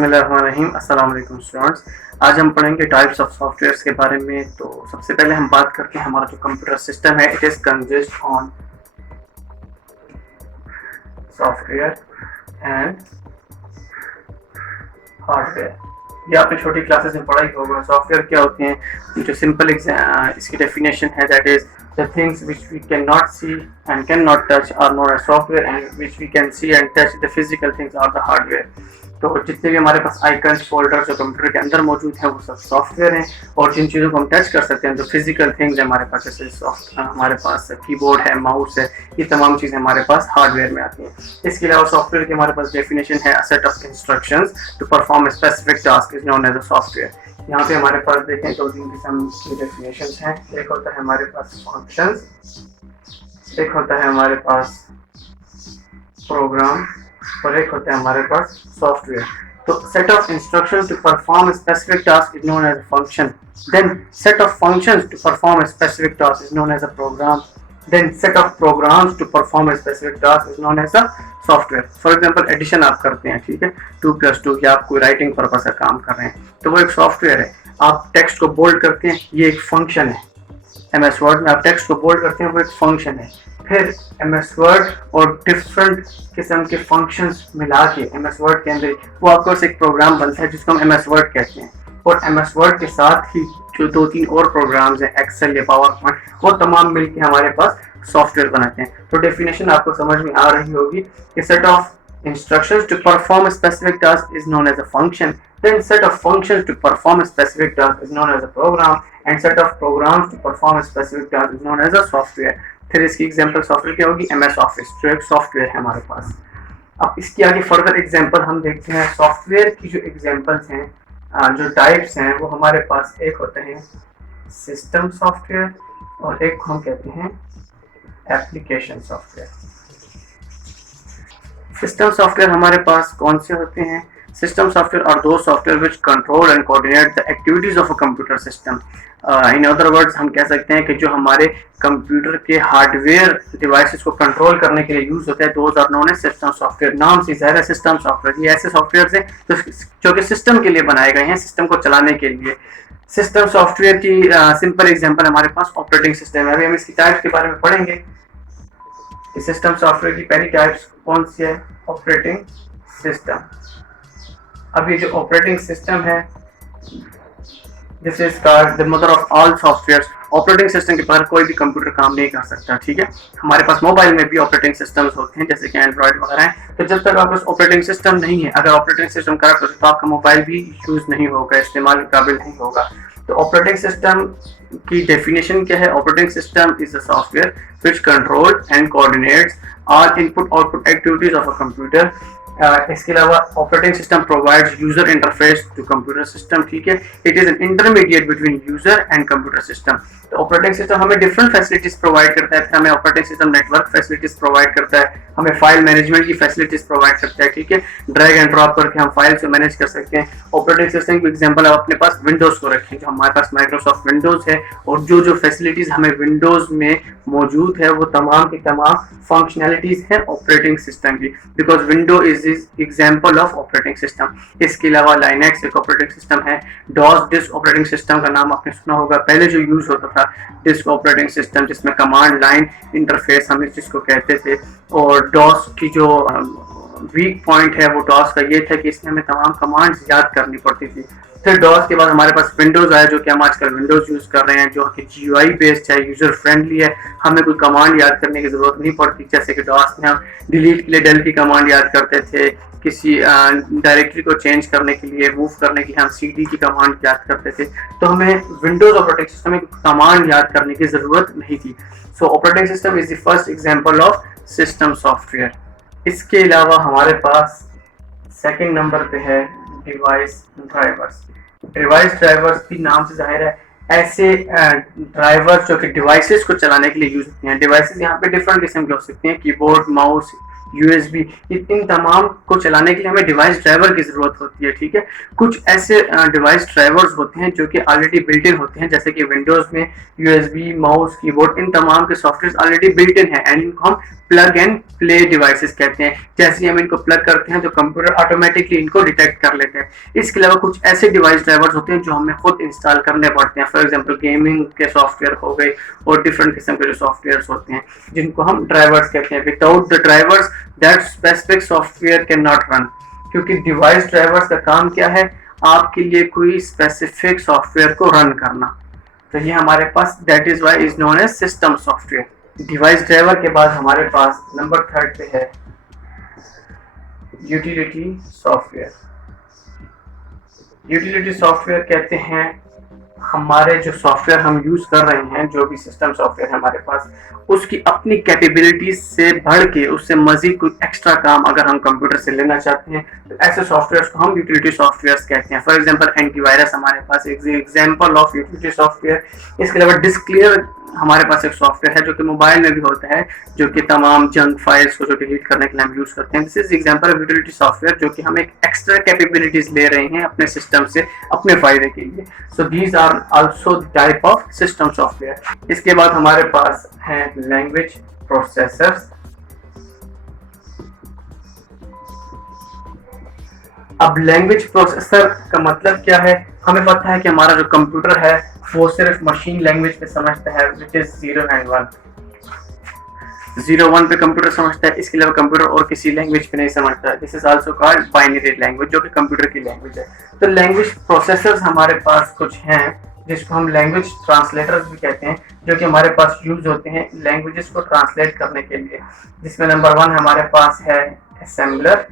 बिस्मिल्लाहिर्रहमानिर्रहीम। अस्सलाम वालेकुम स्टूडेंट्स। आज हम पढ़ेंगे टाइप्स ऑफ सॉफ्टवेयर्स के बारे में। तो सबसे पहले हम बात करते हैं हमारा जो कंप्यूटर सिस्टम है, it is consist on software and hardware. ये आपने छोटी क्लासेस में पढ़ा ही होगा। सॉफ्टवेयर क्या होते हैं, जो सिंपल इसकी डेफिनेशन है, that is the things which we cannot see and cannot touch are known as software, and which we can see and touch, the physical things are the hardware. तो जितने भी हमारे पास आइकन्स फोल्डर जो computer के अंदर मौजूद हैं वो सब सॉफ्टवेयर हैं, और जिन चीज़ों को हम टच कर सकते हैं जो फिजिकल थिंग्स है हमारे पास, जैसे हमारे पास कीबोर्ड है, माउस है, ये तमाम चीज़ें हमारे पास हार्डवेयर में आती हैं। इसके अलावा सॉफ्टवेयर की हमारे पास डेफिनेशन है, a set of instructions to perform a specific task is known as a software. यहाँ पे हमारे पास देखें तो तीन किस्म की डेफिनेशंस हैं। एक होता है हमारे पास फंक्शंस, एक होता है हमारे पास प्रोग्राम, और एक होता है हमारे पास सॉफ्टवेयर। तो set of instructions to perform specific task is known as a function, then set of functions to perform specific task is known as a program, then set of programs to perform specific task is known as a software. For example addition आप करते हैं, ठीक है, 2+2, या आप कोई writing purpose का काम कर रहे हैं तो वो एक सॉफ्टवेयर है। आप टेक्स्ट को बोल्ड करते हैं, ये एक फंक्शन है। MS वर्ड में आप टेक्स्ट को बोल्ड करते हैं, वो एक फंक्शन है। फिर MS वर्ड और डिफरेंट किस्म के फंक्शंस मिला के MS वर्ड के अंदर वो आपको एक प्रोग्राम बनता है जिसको हम MS वर्ड कहते हैं। और MS वर्ड के साथ ही जो 2-3 और प्रोग्राम्स हैं, एक्सेल या पावर पॉइंट, वो तमाम मिलके हमारे पास सॉफ्टवेयर बनाते हैं। तो डेफिनेशन आपको समझ में आ रही होगी कि set of instructions to perform a specific task is known as a function, then set of functions to perform a specific task is known as a program, and set of programs to perform a specific task is known as a software. फिर इसकी example software क्या होगी, MS office जो एक software है हमारे पास। अब इसकी आगे फर्दर एग्जांपल हम देखते हैं। सॉफ्टवेयर की जो एग्जांपल्स हैं, जो टाइप्स हैं, वो हमारे पास एक होते हैं सिस्टम सॉफ्टवेयर और एक हम कहते हैं एप्लीकेशन सॉफ्टवेयर। सिस्टम सॉफ्टवेयर हमारे पास कौन से होते हैं? सिस्टम सॉफ्टवेयर और दो software which control and coordinate the activities of a computer system. In other words हम कह सकते हैं कि जो हमारे कंप्यूटर के हार्डवेयर डिवाइसेस को कंट्रोल करने के लिए यूज होता है, those are known as system software. नाम से ज़ाहिर है सिस्टम सॉफ्टवेयर, ये ऐसे सॉफ्टवेयर हैं जो कि सिस्टम के लिए बनाए गए हैं, सिस्टम को चलाने के लिए। सिस्टम सॉफ्टवेयर की सिंपल एग्जाम्पल हमारे पास ऑपरेटिंग सिस्टम है। अभी हम इसकी टाइप के बारे में पढ़ेंगे। सिस्टम सॉफ्टवेयर की पहली टाइप्स कौन सी है? Operating system. अब ये जो ऑपरेटिंग सिस्टम है, this is called the mother of all software. Operating system के बगैर कोई भी कंप्यूटर काम नहीं कर सकता, ठीक है। हमारे पास मोबाइल में भी ऑपरेटिंग सिस्टम्स होते हैं, जैसे कि एंड्रॉइड वगैरह हैं। तो जब तक आपके पास ऑपरेटिंग सिस्टम नहीं है, अगर ऑपरेटिंग सिस्टम खराब हो तो आपका मोबाइल भी यूज नहीं होगा, इस्तेमाल के काबिल नहीं होगा। तो ऑपरेटिंग सिस्टम की डेफिनेशन क्या है? Operating system is a software which control and coordinates all input output activities of a computer. इसके अलावा operating system provides user interface to computer system, ठीक है। It is an intermediate between user and computer system. तो operating system हमें different facilities provide करता है। फिर हमें operating system network facilities provide करता है, हमें फाइल मैनेजमेंट की फैसिलिटीज प्रोवाइड करता है, ठीक है। ड्रैग एंड ड्रॉप करके हम फाइल को मैनेज कर सकते हैं। ऑपरेटिंग सिस्टम की एग्जांपल आप अपने पास विंडोज को रखें, जो हमारे पास माइक्रोसॉफ्ट विंडोज है, और जो जो फैसिलिटीज हमें विंडोज में मौजूद है वो तमाम की तमाम फंक्शनैलिटीज हैं ऑपरेटिंग सिस्टम की, because window is example of operating system. इसके अलावा लाइनेक्स एक ऑपरेटिंग सिस्टम है। डॉस डिस्क ऑपरेटिंग सिस्टम का नाम आपने सुना होगा, पहले जो यूज होता था डिस्क ऑपरेटिंग सिस्टम, जिसमें कमांड लाइन इंटरफेस हम जिसको कहते थे। और डॉस की जो वीक पॉइंट है वो डॉस का ये था कि इसमें हमें तमाम कमांड्स याद करनी पड़ती थी। फिर डॉस के बाद हमारे पास विंडोज आया, जो कि हम आजकल विंडोज यूज कर रहे हैं, जो कि GUI बेस्ड है, यूजर फ्रेंडली है। हमें कोई कमांड याद करने की जरूरत नहीं पड़ती, जैसे कि डॉस में हम डिलीट के लिए डेल की कमांड याद करते थे, किसी डायरेक्टरी को चेंज करने के लिए, मूव करने की हम CD की कमांड याद करते थे। तो हमें विंडोज ऑपरेटिंग सिस्टम में कमांड याद करने की जरूरत नहीं थी। सो operating system is the first example of system software. इसके अलावा हमारे पास सेकंड नंबर पे है डिवाइस ड्राइवर्स। डिवाइस ड्राइवर्स भी नाम से जाहिर है ऐसे ड्राइवर्स जो कि डिवाइसेस को चलाने के लिए यूज होते हैं। डिवाइसेस यहाँ पे डिफरेंट किस्म के हो सकते हैं, कीबोर्ड, माउस, USB, इन तमाम को चलाने के लिए हमें डिवाइस ड्राइवर की ज़रूरत होती है, ठीक है। कुछ ऐसे डिवाइस ड्राइवर्स होते हैं जो कि ऑलरेडी बिल्ट इन होते हैं, जैसे कि विंडोज़ में USB, माउस, कीबोर्ड, इन तमाम के सॉफ्टवेयर ऑलरेडी बिल्ट इन है एंड इनको हम प्लग एंड प्ले डिवाइसेस कहते हैं। जैसे हम इनको प्लग करते हैं तो कंप्यूटर ऑटोमेटिकली इनको डिटेक्ट कर लेते हैं। इसके अलावा कुछ ऐसे डिवाइस ड्राइवर्स होते हैं जो हमें खुद इंस्टॉल करने पड़ते हैं, फॉर एग्जांपल गेमिंग के सॉफ्टवेयर हो गए और डिफरेंट किस्म के जो सॉफ्टवेयर होते हैं जिनको हम ड्राइवर्स कहते हैं। Without the drivers that specific software can not run, क्योंकि डिवाइस ड्राइवर्स का काम क्या है, आपके लिए कोई स्पेसिफिक सॉफ्टवेयर को रन करना। तो ये हमारे पास that is why is known as system software. Device driver के बाद हमारे पास नंबर 3 पे है यूटिलिटी सॉफ्टवेयर। यूटिलिटी सॉफ्टवेयर कहते हैं हमारे जो सॉफ्टवेयर हम यूज कर रहे हैं, जो भी सिस्टम सॉफ्टवेयर है हमारे पास, उसकी अपनी कैपेबिलिटीज से बढ़ के उससे मजीद कोई एक्स्ट्रा काम अगर हम कंप्यूटर से लेना चाहते हैं तो ऐसे सॉफ्टवेयर को हम यूटिलिटी सॉफ्टवेयर कहते हैं। फॉर एग्जांपल एंटीवायरस हमारे पास एक एग्जांपल ऑफ यूटिलिटी सॉफ्टवेयर। इसके अलावा डिस्क क्लियर हमारे पास एक सॉफ्टवेयर है जो कि मोबाइल में भी होता है, जो कि तमाम जंक फाइल्स को जो डिलीट करने के लिए हम यूज करते हैं। This is example of utility software, जो कि हम एक एक्स्ट्रा कैपेबिलिटीज ले रहे हैं अपने सिस्टम से अपने फायदे के लिए। So these are also type of system software. इसके बाद हमारे पास है लैंग्वेज प्रोसेसर्स। अब लैंग्वेज प्रोसेसर का मतलब क्या है, हमें पता है कि हमारा जो कंप्यूटर है वो सिर्फ मशीन लैंग्वेज पे समझता है, विच इज 0 and 1। 0-1 पे कंप्यूटर समझता है, इसके अलावा कंप्यूटर और किसी लैंग्वेज पे नहीं समझता। This is also called binary language, जो कि कंप्यूटर की लैंग्वेज है। तो लैंग्वेज प्रोसेसर्स हमारे पास कुछ हैं जिसको हम लैंग्वेज ट्रांसलेटर्स भी कहते हैं, जो कि हमारे पास यूज होते हैं लैंग्वेजेस को ट्रांसलेट करने के लिए। जिसमें नंबर 1 हमारे पास है असेंबलर,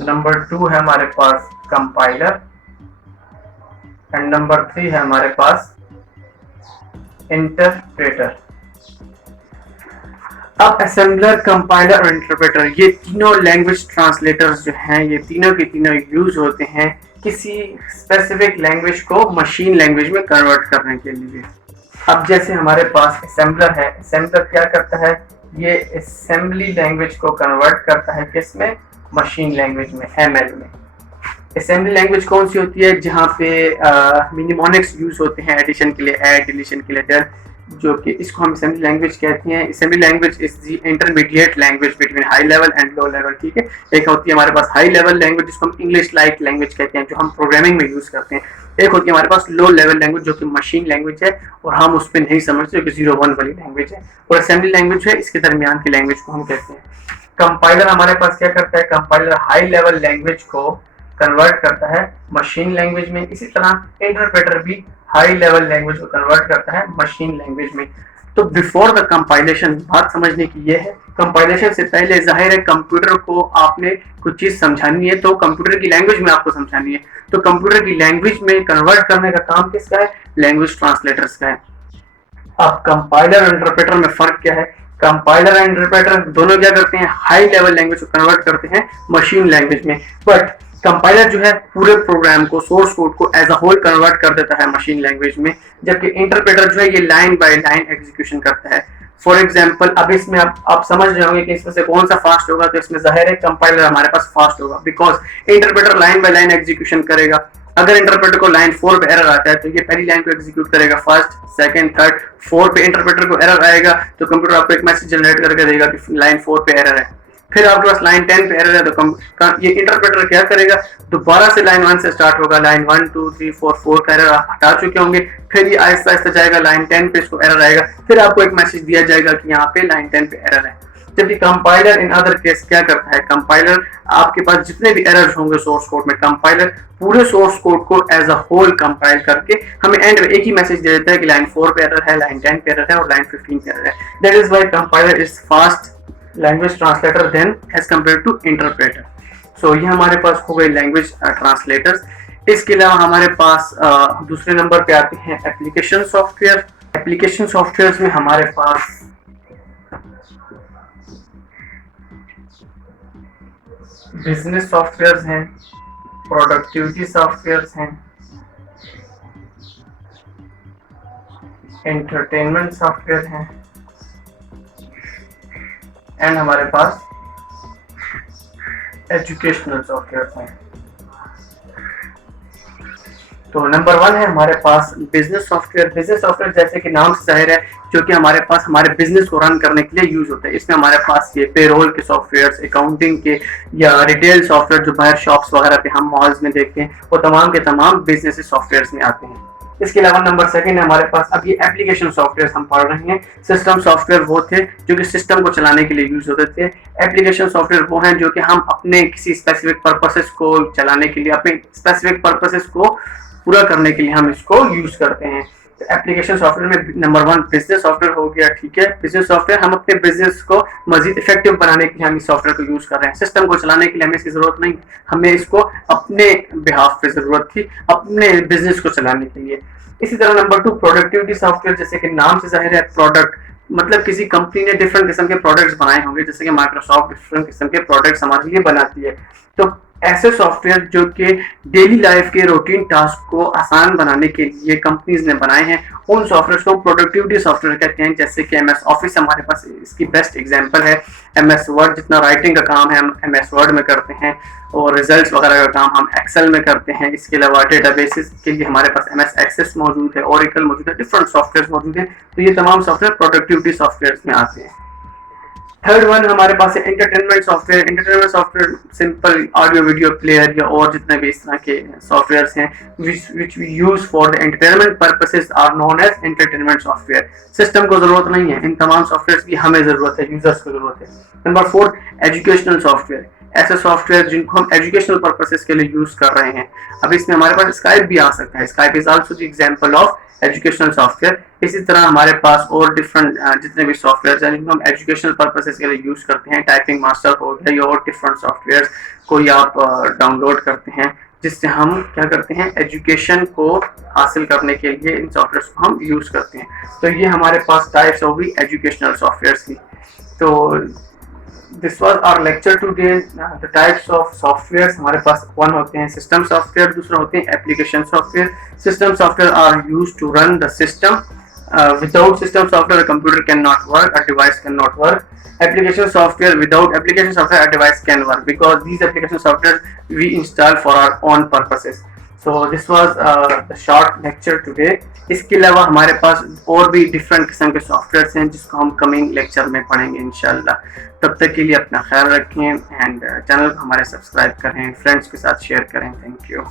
नंबर 2 है हमारे पास कंपाइलर एंड नंबर 3 है हमारे पास इंटरप्रेटर। अब असेंबलर, कंपाइलर और इंटरप्रेटर, ये तीनों लैंग्वेज ट्रांसलेटर्स जो हैं, ये तीनों के तीनों यूज होते हैं किसी स्पेसिफिक लैंग्वेज को मशीन लैंग्वेज में कन्वर्ट करने के लिए। अब जैसे हमारे पास असेंबलर है, असेंबलर क्या करता है, ये असेंबली लैंग्वेज को कन्वर्ट करता है किसमें, मशीन लैंग्वेज में, ML में। असेंबली लैंग्वेज कौन सी होती है, जहाँ पे मिनिमोनिक्स यूज होते हैं एडिशन के लिए, ऐड, डिलीशन के लिए, डेल, जो कि इसको हम असेंबली लैंग्वेज कहते हैं। Assembly language is the intermediate language between high level and low level, ठीक है। एक होती है हमारे पास हाई लेवल लैंग्वेज जिसको हम इंग्लिश लाइक लैंग्वेज कहते हैं, जो हम प्रोग्रामिंग में यूज करते हैं। एक होती है हमारे पास लो लेवल लैंग्वेज जो कि मशीन लैंग्वेज है और हम उस पर नहीं समझते, जो कि 0-1 वाली लैंग्वेज है। और असेंबली लैंग्वेज है, इसके दरमियान की लैंग्वेज को हम कहते हैं। कंपाइलर हमारे पास क्या करता है, कंपाइलर हाई लेवल लैंग्वेज को कन्वर्ट करता है मशीन लैंग्वेज में। इसी तरह इंटरप्रेटर भी हाई लेवल लैंग्वेज को कन्वर्ट करता है मशीन लैंग्वेज में। तो बिफोर द कंपाइलेशन, बात समझने की ये है, कंपाइलेशन से पहले जाहिर है कंप्यूटर को आपने कुछ चीज समझानी है, तो कंप्यूटर की लैंग्वेज में आपको समझानी है। तो कंप्यूटर की लैंग्वेज में कन्वर्ट करने का काम किसका है, लैंग्वेज ट्रांसलेटर्स का है। अब कंपाइलर और इंटरप्रेटर में फर्क क्या है, कंपाइलर एंड इंटरप्रेटर दोनों क्या करते हैं, हाई लेवल लैंग्वेज को कन्वर्ट करते हैं मशीन लैंग्वेज में। बट कंपाइलर जो है पूरे प्रोग्राम को, सोर्स कोड को एज अ होल कन्वर्ट कर देता है मशीन लैंग्वेज में, जबकि इंटरप्रेटर जो है ये लाइन बाय लाइन एग्जीक्यूशन करता है। फॉर एग्जाम्पल, अब इसमें आप समझ रहे होंगे कि इसमें से कौन सा फास्ट होगा, तो इसमें जाहिर है कंपाइलर हमारे पास फास्ट होगा, because interpreter line by line execution करेगा। अगर इंटरप्रेटर को लाइन 4 पे एरर आता है तो ये पहली लाइन को एग्जीक्यूट करेगा, फर्स्ट, सेकंड, थर्ड, 4 पे इंटरप्रेटर को एरर आएगा तो कंप्यूटर आपको एक मैसेज जनरेट करके देगा कि लाइन 4 पे एरर है। फिर आपके पास लाइन 10 पे एरर है तो ये इंटरप्रेटर क्या करेगा, दोबारा से लाइन 1 से स्टार्ट होगा, लाइन 1 2 3 4 का एरर आप हटा चुके होंगे, फिर ये आहिस्ता आहिस्ता जाएगा, लाइन 10 पे इसको एरर आएगा, फिर आपको एक मैसेज दिया जाएगा कि यहाँ पे लाइन 10 पे एरर है। जबकि कंपाइलर इन अदर केस क्या करता है, कंपाइलर आपके पास जितने भी एरर्स होंगे सोर्स कोड में, कंपाइलर पूरे सोर्स कोड को एज अ होल कंपाइल करके हमें एंड में एक ही मैसेज दे देता है कि लाइन 4 पे एरर है, लाइन 10 पे एरर है और लाइन 15 पे एरर है। That is why compiler is fast language translator than as compare to interpreter. So ये हमारे पास हो गई लैंग्वेज ट्रांसलेटर्स। इसके अलावा हमारे पास दूसरे नंबर पे आते हैं एप्लीकेशन सॉफ्टवेयर। एप्लीकेशन सॉफ्टवेयर में हमारे पास बिजनेस सॉफ्टवेयर्स हैं, प्रोडक्टिविटी सॉफ्टवेयर्स हैं, एंटरटेनमेंट सॉफ्टवेयर हैं, एंड हमारे पास एजुकेशनल सॉफ्टवेयर हैं। तो नंबर 1 है हमारे पास बिजनेस सॉफ्टवेयर। बिजनेस सॉफ्टवेयर जैसे कि नाम से जाहिर है जो कि हमारे पास हमारे बिजनेस को रन करने के लिए यूज होता है। इसमें हमारे पास ये पेरोल के सॉफ्टवेयर, अकाउंटिंग के या रिटेल सॉफ्टवेयर जो बाहर शॉप्स वगैरह पे हम मॉल्स में देखते हैं, वो तमाम के तमाम बिजनेस सॉफ्टवेयर में आते हैं। इसके अलावा नंबर 2 है हमारे पास, अब ये एप्लीकेशन सॉफ्टवेयर हम पढ़ रहे हैं। सिस्टम सॉफ्टवेयर वो थे जो कि सिस्टम को चलाने के लिए यूज होते थे। एप्लीकेशन सॉफ्टवेयर वो हैं जो कि हम अपने किसी स्पेसिफिक पर्पसेस को चलाने के लिए, अपने स्पेसिफिक पर्पसेस को पूरा करने के लिए हम इसको यूज करते हैं। तो एप्लीकेशन सॉफ्टवेयर में नंबर 1 बिजनेस सॉफ्टवेयर हो गया, ठीक है। बिजनेस सॉफ्टवेयर हम अपने बिजनेस को मजीद इफेक्टिव बनाने के लिए हम इस सॉफ्टवेयर को यूज कर रहे हैं। सिस्टम को चलाने के लिए हमें इसकी जरूरत नहीं, हमें इसको अपने बिहाफ पे जरूरत थी, अपने बिजनेस को चलाने के लिए। इसी तरह नंबर 2 प्रोडक्टिविटी सॉफ्टवेयर, जैसे कि नाम से जाहिर है प्रोडक्ट मतलब किसी कंपनी ने डिफरेंट किस्म के प्रोडक्ट्स बनाए होंगे, जैसे कि माइक्रोसॉफ्ट डिफरेंट किस्म के प्रोडक्ट्स हमारे लिए बनाती है। तो ऐसे सॉफ्टवेयर जो कि डेली लाइफ के रूटीन टास्क को आसान बनाने के लिए कंपनीज ने बनाए हैं, उन सॉफ्टवेयर को प्रोडक्टिविटी सॉफ्टवेयर कहते हैं। जैसे कि MS ऑफिस हमारे पास इसकी बेस्ट एग्जांपल है। MS वर्ड जितना राइटिंग का काम है हम MS वर्ड में करते हैं, और रिजल्ट्स वगैरह का काम हम एक्सेल में करते हैं। इसके अलावा डेटाबेसेस के लिए हमारे पास MS एक्सेस मौजूद है, ओरेकल मौजूद है, डिफरेंट सॉफ्टवेयर मौजूद है। तो ये तमाम सॉफ्टवेयर प्रोडक्टिविटी सॉफ्टवेयर में आते हैं। थर्ड वन हमारे पास है entertainment software. Entertainment software simple audio video player या और जितने भी इस तरह के सॉफ्टवेयर हैं which we use for the entertainment purposes are known as entertainment software. System को जरूरत नहीं है, इन तमाम सॉफ्टवेयर की हमें जरूरत है, यूजर्स को जरूरत है। नंबर 4 एजुकेशनल सॉफ्टवेयर, ऐसे सॉफ्टवेयर जिनको हम एजुकेशनल पर्पसेस के लिए यूज कर रहे हैं। अब इसमें हमारे पास स्काइप भी आ सकता है। Skype is also the example of educational software. इसी तरह हमारे पास और डिफरेंट जितने भी सॉफ्टवेयर हैं जिनको हम एजुकेशनल पर्पसेस के लिए यूज करते हैं, टाइपिंग मास्टर हो गया या और डिफरेंट सॉफ्टवेयर कोई आप डाउनलोड करते हैं, जिससे हम क्या करते हैं एजुकेशन को हासिल करने के लिए इन सॉफ्टवेयर को हम यूज करते हैं। तो ये हमारे पास टाइप्स होगी एजुकेशनल सॉफ्टवेयर की। तो this was our lecture today. The types of software हमारे पास 1 होते हैं सिस्टम सॉफ्टवेयर, दूसरा होते हैं application software. System software are used to run the system. Without system software, a computer cannot work, a device cannot work. Application software, without application software, a device can work, because these application software we install for our own purposes. So this was the short lecture today. इसके अलावा हमारे पास और भी different किस्म के software हैं जिसको हम कमिंग लेक्चर में पढ़ेंगे इंशाल्लाह। तब तक के लिए अपना ख्याल रखें एंड चैनल को हमारे सब्सक्राइब करें, फ्रेंड्स के साथ शेयर करें। Thank you.